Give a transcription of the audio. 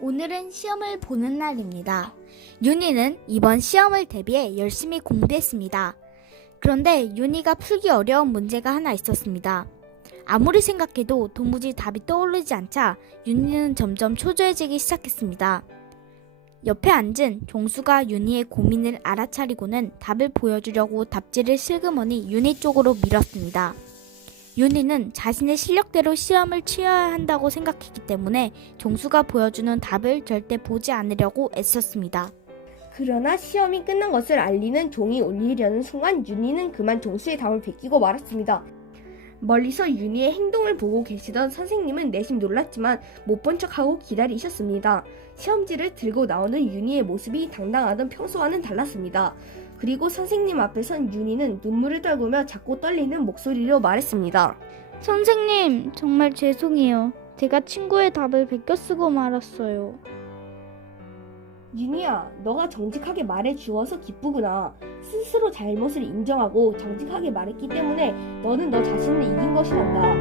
오늘은 시험을 보는 날입니다. 윤희는 이번 시험을 대비해 열심히 공부했습니다. 그런데 윤희가 풀기 어려운 문제가 하나 있었습니다. 아무리 생각해도 도무지 답이 떠오르지 않자 윤희는 점점 초조해지기 시작했습니다. 옆에 앉은 종수가 윤희의 고민을 알아차리고는 답을 보여주려고 답지를 슬그머니 윤희 쪽으로 밀었습니다. 윤희는 자신의 실력대로 시험을 치러야 한다고 생각했기 때문에 종수가 보여주는 답을 절대 보지 않으려고 애썼습니다. 그러나 시험이 끝난 것을 알리는 종이 울리려는 순간 윤희는 그만 종수의 답을 베끼고 말았습니다. 멀리서 윤희의 행동을 보고 계시던 선생님은 내심 놀랐지만 못 본 척하고 기다리셨습니다. 시험지를 들고 나오는 윤희의 모습이 당당하던 평소와는 달랐습니다. 그리고 선생님 앞에선 윤희는 눈물을 떨구며 작고 떨리는 목소리로 말했습니다. 선생님, 정말 죄송해요. 제가 친구의 답을 베껴 쓰고 말았어요. 윤희야, 너가 정직하게 말해 주어서 기쁘구나. 스스로 잘못을 인정하고 정직하게 말했기 때문에 너는 너 자신을 이긴 것이란다.